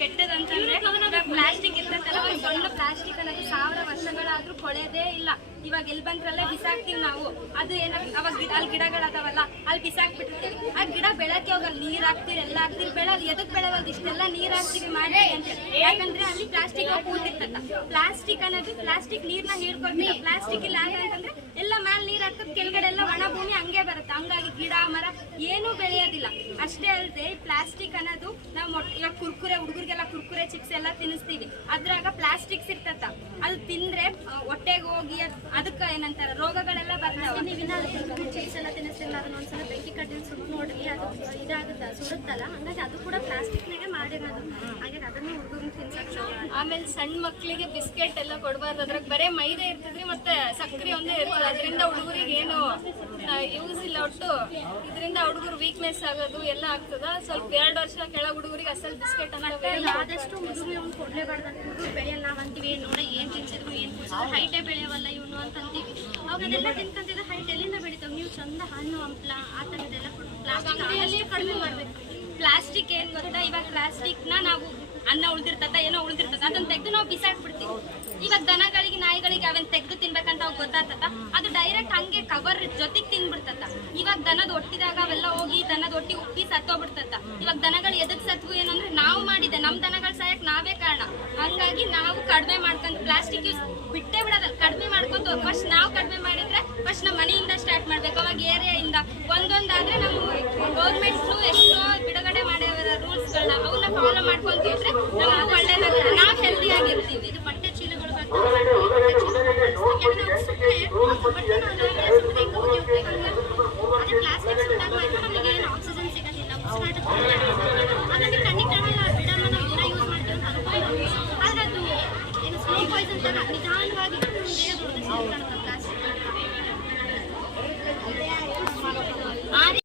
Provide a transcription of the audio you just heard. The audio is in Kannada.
ಕೆಟ್ಟದಂತಂದ್ರೆ ಪ್ಲಾಸ್ಟಿಕ್ ಇರ್ತೈತಲ್ಲ, ಒಂದು ಸಣ್ಣ ಪ್ಲಾಸ್ಟಿಕ್ ಅನ್ನೋದು 1000 ವರ್ಷಗಳಾದ್ರೂ ಕೊಳೆಯೋದೇ ಇಲ್ಲ. ಇವಾಗ ಎಲ್ಲಿ ಬಂದ್ರಲ್ಲೇ ಬಿಸಾಕ್ತಿವಿ ನಾವು. ಅದು ಏನಾಗ ಅವಾಗ ಅಲ್ಲಿ ಗಿಡಗಳದಾವಲ್ಲ ಅಲ್ಲಿ ಬಿಸಾಕ್ಬಿಟ್ಟಿರ್ತೀವಿ. ಆ ಗಿಡ ಬೆಳಕ್ಕೆ ಹೋಗಲ್ಲ, ನೀರ್ ಹಾಕ್ತಿರಿ ಎಲ್ಲ ಹಾಕ್ತಿರಿ, ಬೆಳೆಯೋದು ಎದಕ್ ಬೆಳೆವಲ್ದು, ಇಷ್ಟೆಲ್ಲ ನೀರ್ ಹಾಕ್ತಿವಿ ಮಾಡಿ ಅಂತ ಹೇಳಿ. ಯಾಕಂದ್ರೆ ಅಲ್ಲಿ ಪ್ಲಾಸ್ಟಿಕ್ ಕೂತಿರ್ತದ. ಪ್ಲಾಸ್ಟಿಕ್ ಅನ್ನೋದು ಪ್ಲಾಸ್ಟಿಕ್ ನೀರ್ನ ಹೀರ್ಕೊಳ್ತಿಲ್ಲ. ಪ್ಲಾಸ್ಟಿಕ್ ಇಲ್ಲ ಅಂತಂದ್ರೆ ಎಲ್ಲ ಮ್ಯಾಲ ನೀರ್ ಹಾಕದ್ ಕೆಳಗಡೆ ಎಲ್ಲ ಒಣ ಭೂಮಿ ಹಂಗೆ ಬರುತ್ತೆ. ಹಂಗಾಗಿ ಗಿಡ ಮರ ಏನೂ ಬೆಳೆಯೋದಿಲ್ಲ. ಅಷ್ಟೇ ಅಲ್ಲದೆ ಪ್ಲಾಸ್ಟಿಕ್ ಅನ್ನೋದು ನಾವು ಇವಾಗ ಕುರ್ಕುರೆ, ಹುಡುಗರಿಗೆಲ್ಲ ಕುರ್ಕುರೆ ಚಿಪ್ಸ್ ಎಲ್ಲ ತಿನ್ನಿಸ್ತೀವಿ. ಅದ್ರಾಗ ಪ್ಲಾಸ್ಟಿಕ್ಸ್ ಇರ್ತದ. ಅದು ತಿಂದ್ರೆ ಹೊಟ್ಟೆಗೆ ಹೋಗಿ ಅದಕ್ಕೆ ಏನಂತಾರ ರೋಗಗಳೆಲ್ಲ ಬರ್ತಾವೆ. ನೀವಿನ ಚಿಪ್ಸ್ ಎಲ್ಲ ತಿನ್ನಿಸ್ತಿಲ್ಲ, ಅದನ್ನ ಒಂದ್ಸಲ ಬೆಂಕಿ ಕಡ್ಡಿ ಸುಟ್ಟು ನೋಡ್ರಿ, ಅದು ಇದಾಗುತ್ತೆ, ಸುಡುತ್ತಲ್ಲ. ಹಂಗಾಗಿ ಅದು ಕೂಡ ಪ್ಲಾಸ್ಟಿಕ್ನಾಗೆ ಮಾಡಿರೋದು. ಹಾಗಾಗಿ ಅದನ್ನು ಹುಡುಗರು ತಿನ್ಸಕ್. ಆಮೇಲೆ ಸಣ್ಣ ಮಕ್ಕಳಿಗೆ ಬಿಸ್ಕೆಟ್ ಎಲ್ಲ ಕೊಡಬಾರ್ದು. ಅದ್ರಾಗ ಬರೇ ಮೈದೆ ಇರ್ತದ್ರಿ, ಮತ್ತೆ ಸಕ್ಕರೆ ಒಂದೇ ಇರ್ತದೆ. ಅದರಿಂದ ಹುಡುಗರಿಗೆ ಏನು ಯೂಸ್ ಇಲ್ಲ. ಒಟ್ಟು ಇದರಿಂದ ಹುಡುಗರು ವೀಕ್ನೆಸ್ ಆಗೋದು ಎಲ್ಲ ಆಗ್ತದ. ಸ್ವಲ್ಪ 2 ವರ್ಷ ಕೆಳಗೆ ಹುಡುಗರಿಗೆ ಅಸಲ್ ಬಿಸ್ಕೆಟ್ ಅಂತ ಆದಷ್ಟು ಹುಡುಗರು ಅವ್ನು ಕೊಡ್ಲೇಬಾರ್ದು. ಹುಡುಗರು ಬೆಳೆಯಲ್ಲ ನಾವ್ ಅಂತೀವಿ, ನೋಡಿ ಏನ್ ತಿನ್ಸಿದ್ರು ಏನ್ ಕುಡಿಸಿದ್ರು ಹೈಟೇ ಬೆಳೆಯವಲ್ಲ ಇವನು ಅಂತ ಅಂತೀವಿ. ಅವಾಗ ಅದೆಲ್ಲ ತಿನ್ಕಂತಿದ್ರೆ ಹೈಟ್ ಎಲ್ಲಿಂದ ಬೆಳಿತಾವ? ನೀವು ಚಂದ ಹಣ್ಣು ಹಂಪ್ಲ ಆ ಥರದ್ದೆಲ್ಲ ಕೊಡು. ಪ್ಲಾಸ್ಟಿಕ್ ಕಡಿಮೆ ಮಾಡ್ಬೇಕು. ಪ್ಲಾಸ್ಟಿಕ್ ಏನ್ ಗೊತ್ತಾ, ಇವಾಗ ಪ್ಲಾಸ್ಟಿಕ್ ನ ನಾವು ಅನ್ನ ಉಳಿದಿರ್ತದ ಏನೋ ಉಳಿದಿರ್ತದ ಅದನ್ನ ತೆಗೆದು ನಾವು ಬಿಸಾಕ್ಬಿಡ್ತೀವಿ. ಇವಾಗ ದನಗಳಿಗೆ ನಾಯಿಗಳಿಗೆ ಅವನ್ ತೆಗೆದು ತಿನ್ಬೇಕಂತ ಅವ್ ಗೊತ್ತಾಗ್ತದ. ಅದು ಡೈರೆಕ್ಟ್ ಹಂಗೆ ಕವರ್ ಜೊತೆಗೆ ತಿನ್ಬಿಡ್ತದ. ಇವಾಗ ದನದ ಒಟ್ಟಿದಾಗ ಅವೆಲ್ಲ ಹೋಗಿ ದನದ ಒಟ್ಟಿ ಉಪ್ಪಿ ಸತ್ತೋಗ್ಬಿಡ್ತದ. ಇವಾಗ ದನಗಳು ಎದಕ್ ಸತ್ವು ಏನಂದ್ರೆ ನಾವು ಮಾಡಿದೆ, ನಮ್ ದನಗಳು ಸಾಯಕ್ ನಾವೇ ಕಾರಣ. ಹಂಗಾಗಿ ನಾವು ಕಡಿಮೆ ಮಾಡ್ಕೊಂಡ್ ಪ್ಲಾಸ್ಟಿಕ್ ಯೂಸ್ ಬಿಟ್ಟೇ ಬಿಡೋದಲ್ಲ, ಕಡಿಮೆ ಮಾಡ್ಕೊಂತ ಫಸ್ಟ್ ನಾವು ಕಡಿಮೆ ಮಾಡಿದ್ರೆ ಫಸ್ಟ್ ನಮ್ಮ ಮನೆಯಿಂದ ಸ್ಟಾರ್ಟ್ ಮಾಡ್ಬೇಕು. ಅವಾಗ ಏರಿಯಾಯಿಂದ ಒಂದೊಂದಾದ್ರೆ ನಮ್ಮ ಗೌರ್ಮೆಂಟ್ ಎಷ್ಟೋ ಬಿಡುಗಡೆ ಮಾಡ್ಯಾವ ರೂಲ್ಸ್ಗಳನ್ನ, ಅವನ್ನ ಫಾಲೋ ಮಾಡ್ಕೊಂತಿದ್ರೆ ನಮ್ಗೆ ಒಳ್ಳೇದಾಗುತ್ತೆ, ನಾವು ಹೆಲ್ದಿ ಆಗಿರ್ತೀವಿ. ಇದು ಬಟ್ಟೆ ಚೀಲಗಳು ಅದೇ ಪ್ಲಾಸ್ಟಿಕ್ ಸುಟ್ಟಾಗ ನಮಗೆ ಏನು ಆಕ್ಸಿಜನ್ ಸಿಗೋದಿಲ್ಲ, ಉಸಿರಾಟ